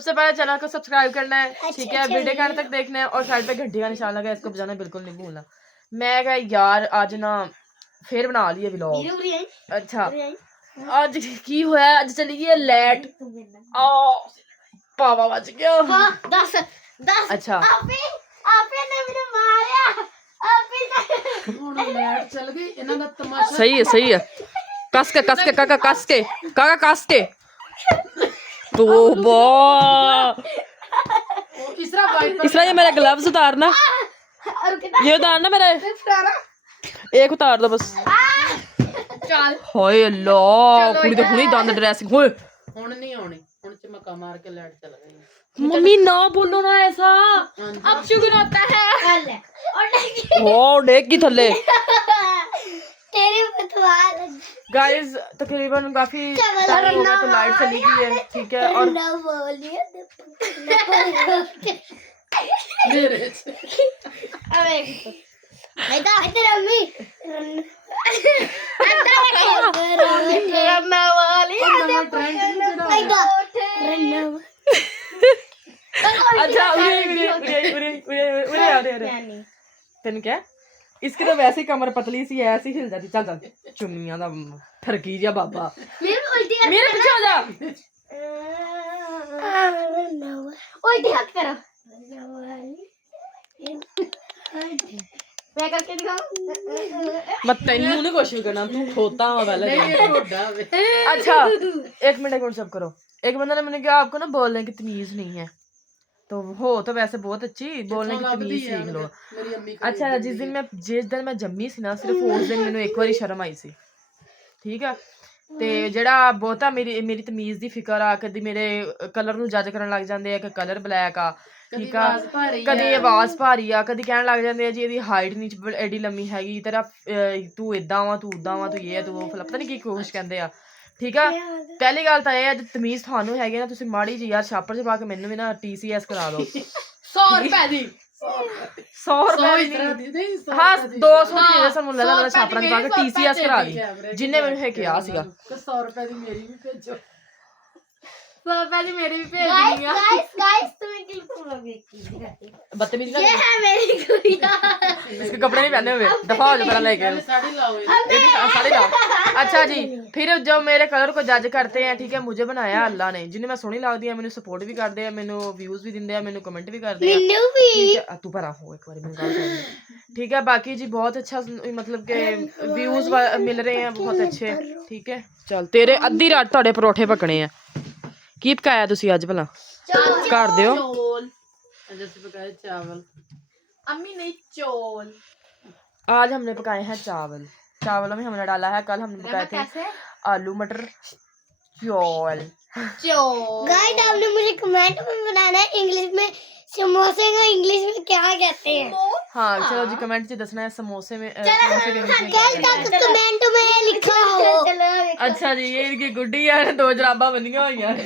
सबसे पहले चैनल को सब्सक्राइब करना है, ठीक है, वीडियो के अंत तक देखना है और साइड पे घंटी का निशान लगा है, इसको बजाना बिल्कुल नहीं भूलना। मैं कहा यार आज ना फिर बना लिए व्लॉग। अच्छा आज की होया, आज चली गई लेट पावा बच गया। 10 अच्छा आपे ने मुझे मारा, आपे ਹੁਣ ਲੈਟ ਚੱਲ ਗਈ ਇਹਨਾਂ ਦਾ ਤਮਾਸ਼ਾ। सही है कस के काका कस के तो इसरा ये मेरे ग्लव्स उतारना, ये उतारना मेरा, एक उतार दो बस। चल हाय अल्लाह कुड़ी तो हुनी दंद ड्रेसिंग होए। ਹੁਣ ਨਹੀਂ ਆਉਣੀ, ਹੁਣ ਚਮਕਾ मार के ਲੈਟ चल गई। मम्मी ना बोलो ना ऐसा, अब शुगर होता है ओ डेक की थल्ले। तेरे बतवा गाइस तकरीबन काफी टाइम हो गया तो लाइट चली गई है, ठीक है, और ना बोलिए मेरे अबे इधर अम्मी रन्ना वाली अच्छा उरे तेन क्या इसकी तो वैसे ही कमर पतली सी है, ऐसी हिल जाती। चल चल चुन्नियां दा ठरकी जा बाबा, मेरे पीछे हो जा। उल्टी हाथ करो, मैं करके दिखाऊं। मैं तेनू नहीं कुछ भी करना, तू खोता हुआ पहले। ढोडा वे। अच्छा एक मिनट सब करो। एक बंदा ने मैंने कहा आपको ना बोलने की तमीज नहीं है, तो हो तो वैसे बहुत अच्छी, बोलने की तमीज सीख लो। मेरी अम्मी अच्छा जिस दिन मैं जम्मी सी ना, सिर्फ उस दिन मैंने एक बारी शर्म आई सी, ठीक है, ਤੇ ਜਿਹੜਾ ਬਹੁਤਾ ਮੇਰੀ ਤਮੀਜ਼ ਦੀ ਫਿਕਰ ਆ, ਕਦੀ ਮੇਰੇ ਕਲਰ ਨੂੰ ਜੱਜ ਕਰਨ ਲੱਗ ਜਾਂਦੇ ਆ ਕਿ ਕਲਰ ਬਲੈਕ ਆ, ਠੀਕ ਆ, ਕਦੀ ਆਵਾਜ਼ ਭਾਰੀ ਆ, ਕਦੀ ਕਹਿਣ ਲੱਗ ਜਾਂਦੇ ਆ ਜੀ ਇਹਦੀ ਹਾਈਟ ਨਹੀਂ ਐਡੀ ਲੰਮੀ ਹੈਗੀ, ਤੇਰਾ ਤੂੰ ਇਦਾਂ ਵਾ, ਤੂੰ ਉਦਾਂ ਵਾ, ਤੂੰ ਇਹ ਤੂੰ ਪਤਾ ਨਹੀਂ ਕੀ ਕੁਛ ਕਹਿੰਦੇ ਆ, ਠੀਕ ਆ। ਪਹਿਲੀ ਗੱਲ ਤਾਂ ਇਹ ਆ ਜੇ ਤਮੀਜ਼ ਤੁਹਾਨੂੰ ਹੈਗੀ ਨਾ, ਤੁਸੀਂ ਮਾੜੀ ਜੀ ਯਾਰ ਛਾਪਰ ਚ ਪਾ ਕੇ ਮੈਨੂੰ ਵੀ ਨਾ TCS ਕਰਾ ਦਿਓ 100 रुपए दी 100 रुपए हाँ 200 ਦੀ ਸਾਨੂੰ ਲੱਗਾ ਮੇਰਾ ਛਾਪਰਾਂ ਚ ਪਾ ਕੇ TCS ਕਰਾ ਦੀ, ਜਿੰਨੇ ਮੈਨੂੰ ਇਹ ਕਿਹਾ ਸੀਗਾ। 100 रुपए ਦੀ ਮੇਰੀ ਵੀ ਭੇਜੋ, 100 रुपए दी मेरी भी भेज दी। गाइस तुम्हें क्लिप लगी बदतमीजी ये है मेरी गुड़िया, इसके कपड़े नहीं पहने हुए, दफा हो जाओ पहले लेके साड़ी लाओ साड़ी लाओ। अच्छा जी फिर जब मेरे कलर को जज करते हैं, ठीक है, मुझे बनाया अल्लाह ने, जिन्हें मैं सोहनी लगदी है, मैंने सपोर्ट भी करते हैं, मैंने व्यूज भी दिंदे हैं, मैंने कमेंट भी करते हैं, ठीक है। तू परा हो एक बार मेरी गल सुन, ठीक है। बाकी जी बहुत अच्छा मतलब के व्यूज मिल रहे हैं बहुत अच्छे, ठीक है। चल तेरे अद्धी रात ਤੁਹਾਡੇ ਪਰੌਠੇ ਪਕਣੇ ਆ। ਕੀ ਪਕਾਇਆ ਤੁਸੀਂ ਅੱਜ ਭਲਾ ਕਰ ਦਿਓ? चौल जैसे पकाए चावल, अम्मी नहीं चोल। आज हमने पकाए हैं चावल, चावलों में हमने डाला है, कल हमने पकाए थे आलू मटर चौल। गाइस आपने मुझे कमेंट में बताना है इंग्लिश में समोसे को इंग्लिश में क्या कहते हैं। हाँ चलो जी कमेंट से दसना है समोसे में समोसे के इंग्लिश में क्या कहते हैं। कमेंट में लिखा हो। अच्छा जी ये इनकी गुड्डी है, 2 जराबा बनिया हुई हैं।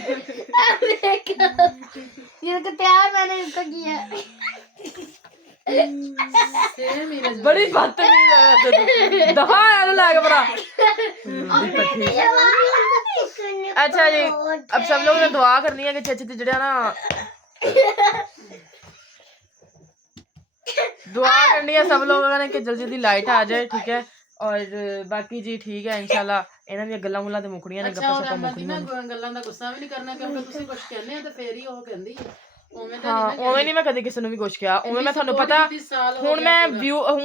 ये तो तैयार मैंने इसको किया। बड़ी बदतमीज है, दफा यार लाग पड़ा। अच्छा जी अब सब लोग ने दुआ करनी है कि चचे जड़ा ना दुआ करनी है सब लोगों ने कि जल्दी जल्दी लाइट आ जाए, ठीक है। और बाकी जी ठीक है इंशाल्लाह ਇਹਨਾਂ ਦੀਆਂ ਗੱਲਾਂ ਮੁੱਲਾਂ ਤੇ ਮੁਕੜੀਆਂ ਨੇ, ਗੱਪਾਂ ਸ਼ੱਪਾਂ ਮੁਕੜੀਆਂ ਨੇ। ਗੱਲਾਂ ਦਾ ਗੁੱਸਾ ਵੀ ਨਹੀਂ ਕਰਨਾ ਕਿਉਂਕਿ ਤੁਸੀਂ ਕੁਝ ਕਹਿੰਦੇ ਆ ਤੇ ਫੇਰ ਹੀ ਉਹ ਕਹਿੰਦੀ ਹੈ। ਹਾਂ ਉਵੇਂ ਨਹੀਂ ਮੈਂ ਕਦੇ ਕਿਸੇ ਨੂੰ ਵੀ ਕੁਝ ਕਿਹਾ, ਉਵੇਂ ਮੈਂ ਤੁਹਾਨੂੰ ਪਤਾ ਹੁਣ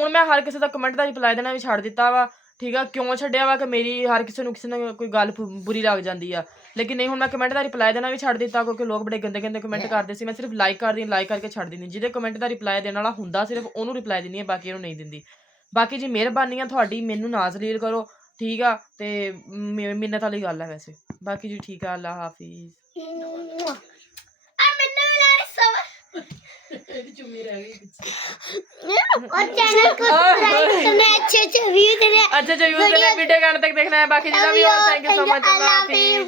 ਮੈਂ ਹਰ ਕਿਸੇ ਦਾ ਕਮੈਂਟ ਦਾ ਰਿਪਲਾਈ ਦੇਣਾ ਵੀ ਛੱਡ ਦਿੱਤਾ ਵਾ, ਠੀਕ ਆ। ਕਿਉਂ ਛੱਡਿਆ ਵਾ ਕਿ ਮੇਰੀ ਹਰ ਕਿਸੇ ਨੂੰ ਕਿਸੇ ਨਾਲ ਕੋਈ ਗੱਲ ਬੁਰੀ ਲੱਗ ਜਾਂਦੀ ਆ, ਲੇਕਿਨ ਨਹੀਂ ਹੁਣ ਮੈਂ ਕਮੈਂਟ ਦਾ ਰਿਪਲਾਈ ਦੇਣਾ ਵੀ ਛੱਡ ਦਿੱਤਾ ਕਿਉਂਕਿ ਲੋਕ ਬੜੇ ਗੰਦੇ ਗੰਦੇ ਕਮੈਂਟ ਕਰਦੇ ਸੀ। ਮੈਂ ਸਿਰਫ ਲਾਈਕ ਕਰਦੀ, ਲਾਈਕ ਕਰਕੇ ਛੱਡ ਦਿੰਦੀ, ਜਿਹਦੇ ਕਮੈਂਟ ਦਾ ਰਿਪਲਾਈ ਦੇਣ ਵਾਲਾ ਹੁੰਦਾ ਸਿਰਫ ਉਹਨੂੰ ਰਿਪਲਾਈ ਦਿੰਦੀ ਹੈ, ਬਾਕੀ ਇਹਨੂੰ ਨਹੀਂ ਦਿੰਦੀ। ਬਾਕੀ ਜੀ ਮਿਹਰਬਾਨੀ ਆ ਤੁਹਾਡੀ, ਮੈਨੂੰ ਨਾ ਜ਼ਲੀਲ ਕਰੋ, ਠੀਕ ਆ, ਤੇ ਮਿੰਨਤ ਵਾਲੀ ਗੱਲ ਹੈ ਵੈਸੇ। ਬਾਕੀ ਜੀ ਠੀਕ ਆ, ਅੱਲਾ ਹਾਫਿਜ਼। चुम्मी रह गई और चैनल को सब्सक्राइब करना, अच्छे व्यू देना, अच्छे व्यू देना, वीडियो के अंत तक देखना है। बाकी जितना भी और थैंक यू सो मच, अल्लाह हाफिज़।